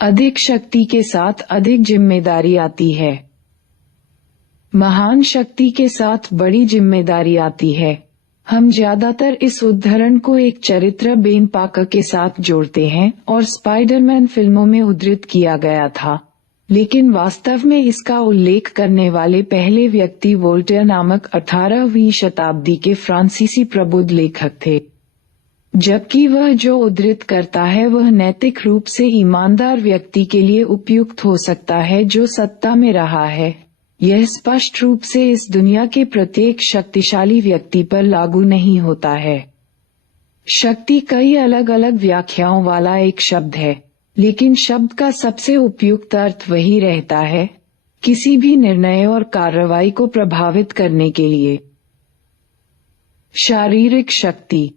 अधिक शक्ति के साथ अधिक जिम्मेदारी आती है। महान शक्ति के साथ बड़ी जिम्मेदारी आती है। हम ज्यादातर इस उद्धरण को एक चरित्र बेन पार्कर के साथ जोड़ते हैं और स्पाइडरमैन फिल्मों में उद्धृत किया गया था, लेकिन वास्तव में इसका उल्लेख करने वाले पहले व्यक्ति वोल्टेयर नामक 18वीं शताब्दी के फ्रांसीसी प्रबुद्ध लेखक थे। जबकि वह जो उद्धृत करता है वह नैतिक रूप से ईमानदार व्यक्ति के लिए उपयुक्त हो सकता है जो सत्ता में रहा है, यह स्पष्ट रूप से इस दुनिया के प्रत्येक शक्तिशाली व्यक्ति पर लागू नहीं होता है। शक्ति कई अलग अलग व्याख्याओं वाला एक शब्द है, लेकिन शब्द का सबसे उपयुक्त अर्थ वही रहता है, किसी भी निर्णय और कार्रवाई को प्रभावित करने के लिए। शारीरिक शक्ति।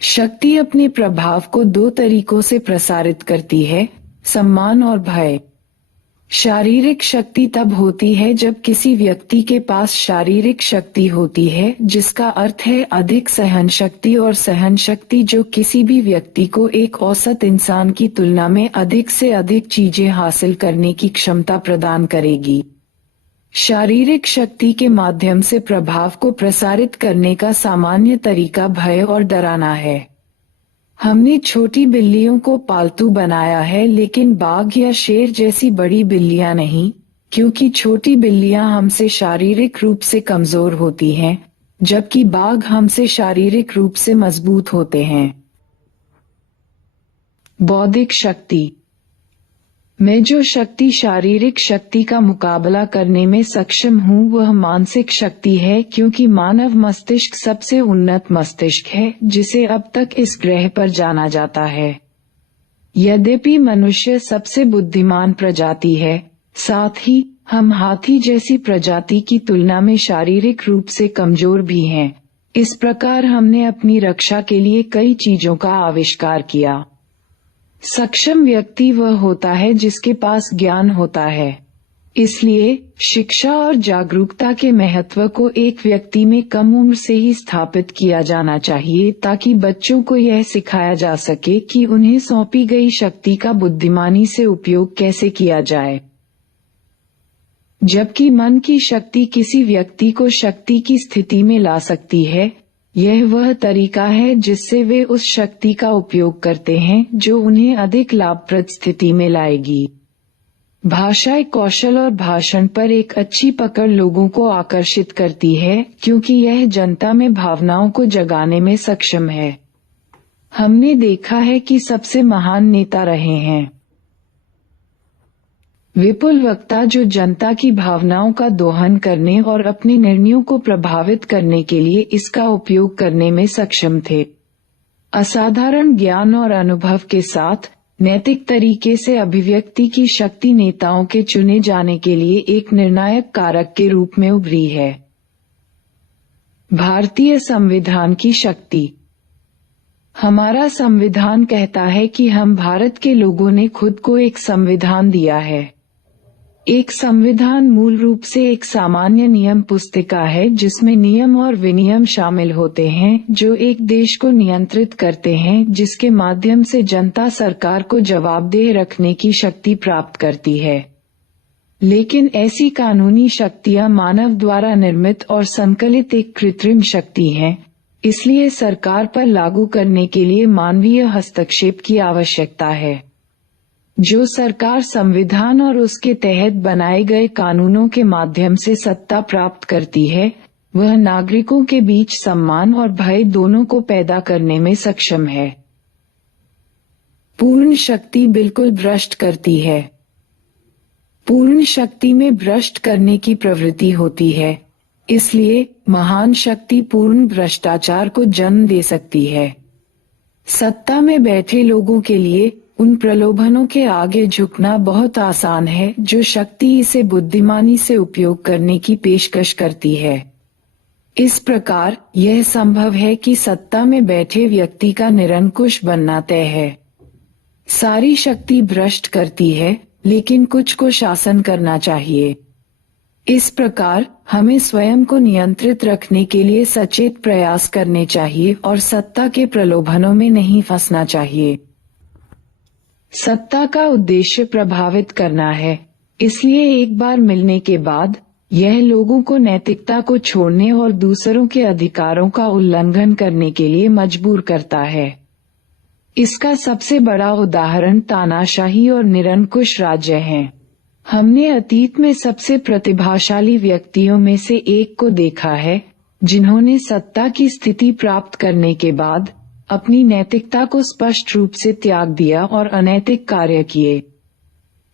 शक्ति अपने प्रभाव को दो तरीकों से प्रसारित करती है, सम्मान और भय। शारीरिक शक्ति तब होती है जब किसी व्यक्ति के पास शारीरिक शक्ति होती है, जिसका अर्थ है अधिक सहन शक्ति, और सहन शक्ति जो किसी भी व्यक्ति को एक औसत इंसान की तुलना में अधिक से अधिक चीजें हासिल करने की क्षमता प्रदान करेगी। शारीरिक शक्ति के माध्यम से प्रभाव को प्रसारित करने का सामान्य तरीका भय और डराना है। हमने छोटी बिल्लियों को पालतू बनाया है, लेकिन बाघ या शेर जैसी बड़ी बिल्लियां नहीं, क्योंकि छोटी बिल्लियां हमसे शारीरिक रूप से कमजोर होती हैं, जबकि बाघ हमसे शारीरिक रूप से मजबूत होते हैं। बौद्धिक शक्ति। मैं जो शक्ति शारीरिक शक्ति का मुकाबला करने में सक्षम हूँ वह मानसिक शक्ति है, क्योंकि मानव मस्तिष्क सबसे उन्नत मस्तिष्क है जिसे अब तक इस ग्रह पर जाना जाता है। यद्यपि मनुष्य सबसे बुद्धिमान प्रजाति है, साथ ही हम हाथी जैसी प्रजाति की तुलना में शारीरिक रूप से कमजोर भी हैं। इस प्रकार हमने अपनी रक्षा के लिए कई चीजों का आविष्कार किया। सक्षम व्यक्ति वह होता है जिसके पास ज्ञान होता है। इसलिए शिक्षा और जागरूकता के महत्व को एक व्यक्ति में कम उम्र से ही स्थापित किया जाना चाहिए, ताकि बच्चों को यह सिखाया जा सके कि उन्हें सौंपी गई शक्ति का बुद्धिमानी से उपयोग कैसे किया जाए। जबकि मन की शक्ति किसी व्यक्ति को शक्ति की स्थिति में ला सकती है, यह वह तरीका है जिससे वे उस शक्ति का उपयोग करते हैं जो उन्हें अधिक लाभप्रद स्थिति में लाएगी। भाषाई कौशल और भाषण पर एक अच्छी पकड़ लोगों को आकर्षित करती है, क्योंकि यह जनता में भावनाओं को जगाने में सक्षम है। हमने देखा है कि सबसे महान नेता रहे हैं विपुल वक्ता जो जनता की भावनाओं का दोहन करने और अपने निर्णयों को प्रभावित करने के लिए इसका उपयोग करने में सक्षम थे। असाधारण ज्ञान और अनुभव के साथ नैतिक तरीके से अभिव्यक्ति की शक्ति नेताओं के चुने जाने के लिए एक निर्णायक कारक के रूप में उभरी है। भारतीय संविधान की शक्ति। हमारा संविधान कहता है कि हम भारत के लोगों ने खुद को एक संविधान दिया है। एक संविधान मूल रूप से एक सामान्य नियम पुस्तिका है जिसमें नियम और विनियम शामिल होते हैं जो एक देश को नियंत्रित करते हैं, जिसके माध्यम से जनता सरकार को जवाबदेह रखने की शक्ति प्राप्त करती है। लेकिन ऐसी कानूनी शक्तियां मानव द्वारा निर्मित और संकलित एक कृत्रिम शक्ति हैं, इसलिए सरकार पर लागू करने के लिए मानवीय हस्तक्षेप की आवश्यकता है। जो सरकार संविधान और उसके तहत बनाए गए कानूनों के माध्यम से सत्ता प्राप्त करती है, वह नागरिकों के बीच सम्मान और भय दोनों को पैदा करने में सक्षम है। पूर्ण शक्ति बिल्कुल भ्रष्ट करती है। पूर्ण शक्ति में भ्रष्ट करने की प्रवृत्ति होती है, इसलिए महान शक्ति पूर्ण भ्रष्टाचार को जन्म दे सकती है। सत्ता में बैठे लोगों के लिए उन प्रलोभनों के आगे झुकना बहुत आसान है जो शक्ति इसे बुद्धिमानी से उपयोग करने की पेशकश करती है। इस प्रकार यह संभव है कि सत्ता में बैठे व्यक्ति का निरंकुश बनना तय है। सारी शक्ति भ्रष्ट करती है, लेकिन कुछ को शासन करना चाहिए। इस प्रकार हमें स्वयं को नियंत्रित रखने के लिए सचेत प्रयास करने चाहिए और सत्ता के प्रलोभनों में नहीं फंसना चाहिए। सत्ता का उद्देश्य प्रभावित करना है, इसलिए एक बार मिलने के बाद यह लोगों को नैतिकता को छोड़ने और दूसरों के अधिकारों का उल्लंघन करने के लिए मजबूर करता है। इसका सबसे बड़ा उदाहरण तानाशाही और निरंकुश राज्य हैं। हमने अतीत में सबसे प्रतिभाशाली व्यक्तियों में से एक को देखा है, जिन्होंने सत्ता की स्थिति प्राप्त करने के बाद अपनी नैतिकता को स्पष्ट रूप से त्याग दिया और अनैतिक कार्य किए।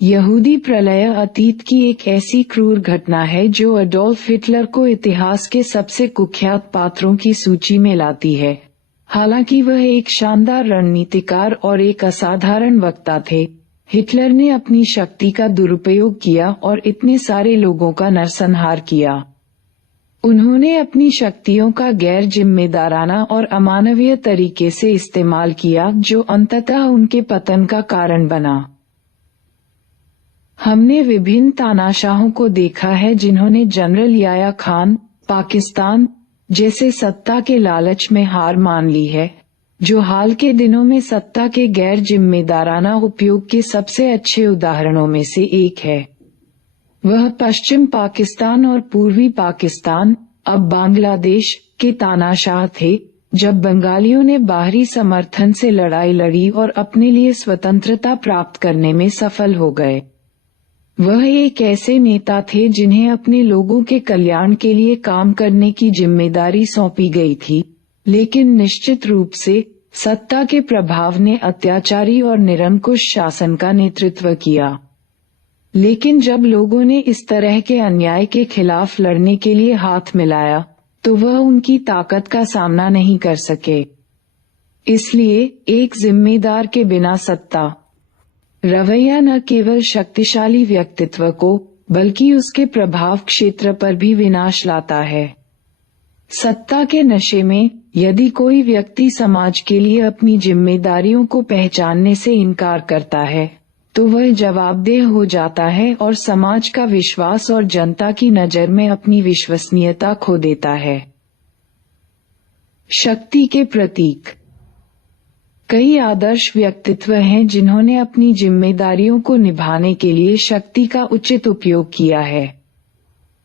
यहूदी प्रलय अतीत की एक ऐसी क्रूर घटना है जो एडोल्फ हिटलर को इतिहास के सबसे कुख्यात पात्रों की सूची में लाती है। हालांकि वह एक शानदार रणनीतिकार और एक असाधारण वक्ता थे, हिटलर ने अपनी शक्ति का दुरुपयोग किया और इतने सारे लोगों का नरसंहार किया। उन्होंने अपनी शक्तियों का गैर जिम्मेदाराना और अमानवीय तरीके से इस्तेमाल किया, जो अंततः उनके पतन का कारण बना। हमने विभिन्न तानाशाहों को देखा है जिन्होंने जनरल याह्या खान, पाकिस्तान जैसे सत्ता के लालच में हार मान ली है, जो हाल के दिनों में सत्ता के गैर जिम्मेदाराना उपयोग के सबसे अच्छे उदाहरणों में से एक है। वह पश्चिम पाकिस्तान और पूर्वी पाकिस्तान, अब बांग्लादेश, के तानाशाह थे, जब बंगालियों ने बाहरी समर्थन से लड़ाई लड़ी और अपने लिए स्वतंत्रता प्राप्त करने में सफल हो गए। वह एक ऐसे नेता थे जिन्हें अपने लोगों के कल्याण के लिए काम करने की जिम्मेदारी सौंपी गई थी, लेकिन निश्चित रूप से सत्ता के प्रभाव ने अत्याचारी और निरंकुश शासन का नेतृत्व किया। लेकिन जब लोगों ने इस तरह के अन्याय के खिलाफ लड़ने के लिए हाथ मिलाया, तो वह उनकी ताकत का सामना नहीं कर सके। इसलिए एक जिम्मेदार के बिना सत्ता रवैया न केवल शक्तिशाली व्यक्तित्व को, बल्कि उसके प्रभाव क्षेत्र पर भी विनाश लाता है। सत्ता के नशे में यदि कोई व्यक्ति समाज के लिए अपनी जिम्मेदारियों को पहचानने से इनकार करता है, तो वह जवाबदेह हो जाता है और समाज का विश्वास और जनता की नजर में अपनी विश्वसनीयता खो देता है। शक्ति के प्रतीक। कई आदर्श व्यक्तित्व हैं जिन्होंने अपनी जिम्मेदारियों को निभाने के लिए शक्ति का उचित उपयोग किया है।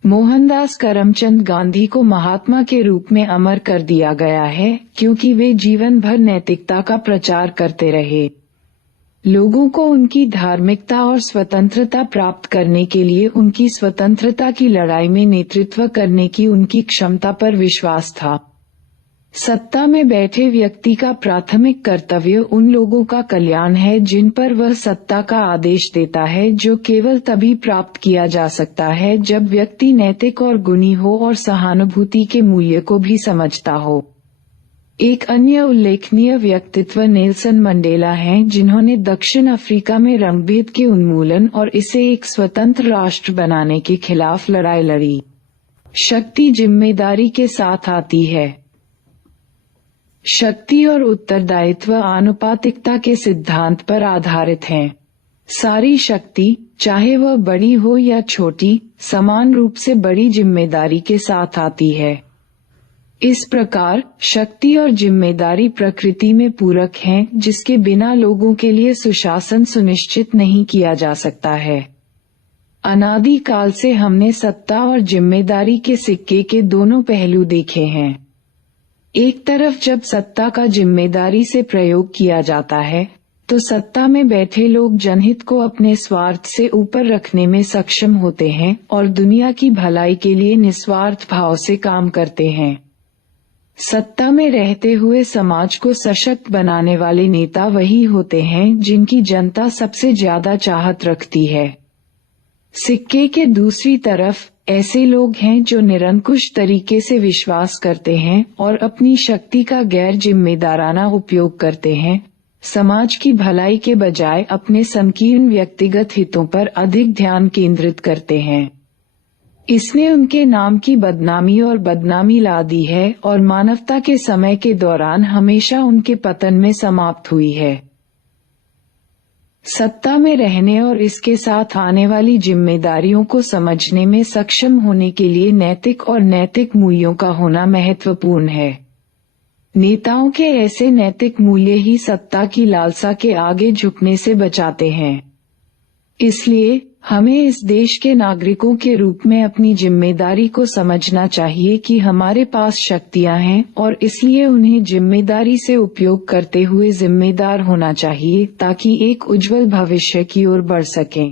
मोहनदास करमचंद गांधी को महात्मा के रूप में अमर कर दिया गया है, क्योंकि वे जीवन भर नैतिकता का प्रचार करते रहे। लोगों को उनकी धार्मिकता और स्वतंत्रता प्राप्त करने के लिए उनकी स्वतंत्रता की लड़ाई में नेतृत्व करने की उनकी क्षमता पर विश्वास था। सत्ता में बैठे व्यक्ति का प्राथमिक कर्तव्य उन लोगों का कल्याण है जिन पर वह सत्ता का आदेश देता है, जो केवल तभी प्राप्त किया जा सकता है जब व्यक्ति नैतिक और गुणी हो और सहानुभूति के मूल्य को भी समझता हो। एक अन्य उल्लेखनीय व्यक्तित्व नेल्सन मंडेला हैं, जिन्होंने दक्षिण अफ्रीका में रंगभेद के उन्मूलन और इसे एक स्वतंत्र राष्ट्र बनाने के खिलाफ लड़ाई लड़ी। शक्ति जिम्मेदारी के साथ आती है। शक्ति और उत्तरदायित्व आनुपातिकता के सिद्धांत पर आधारित हैं। सारी शक्ति, चाहे वह बड़ी हो या छोटी, समान रूप से बड़ी जिम्मेदारी के साथ आती है। इस प्रकार शक्ति और जिम्मेदारी प्रकृति में पूरक हैं, जिसके बिना लोगों के लिए सुशासन सुनिश्चित नहीं किया जा सकता है। अनादि काल से हमने सत्ता और जिम्मेदारी के सिक्के के दोनों पहलू देखे हैं। एक तरफ जब सत्ता का जिम्मेदारी से प्रयोग किया जाता है, तो सत्ता में बैठे लोग जनहित को अपने स्वार्थ से ऊपर रखने में सक्षम होते हैं और दुनिया की भलाई के लिए निस्वार्थ भाव से काम करते हैं। सत्ता में रहते हुए समाज को सशक्त बनाने वाले नेता वही होते हैं जिनकी जनता सबसे ज्यादा चाहत रखती है। सिक्के के दूसरी तरफ ऐसे लोग हैं जो निरंकुश तरीके से विश्वास करते हैं और अपनी शक्ति का गैर जिम्मेदाराना उपयोग करते हैं, समाज की भलाई के बजाय अपने संकीर्ण व्यक्तिगत हितों पर अधिक ध्यान केंद्रित करते हैं। इसने उनके नाम की बदनामी ला दी है और मानवता के समय के दौरान हमेशा उनके पतन में समाप्त हुई है। सत्ता में रहने और इसके साथ आने वाली जिम्मेदारियों को समझने में सक्षम होने के लिए नैतिक और नैतिक मूल्यों का होना महत्वपूर्ण है। नेताओं के ऐसे नैतिक मूल्य ही सत्ता की लालसा के आगे झुकने से बचाते हैं। इसलिए हमें इस देश के नागरिकों के रूप में अपनी जिम्मेदारी को समझना चाहिए कि हमारे पास शक्तियां हैं और इसलिए उन्हें जिम्मेदारी से उपयोग करते हुए जिम्मेदार होना चाहिए ताकि एक उज्जवल भविष्य की ओर बढ़ सकें।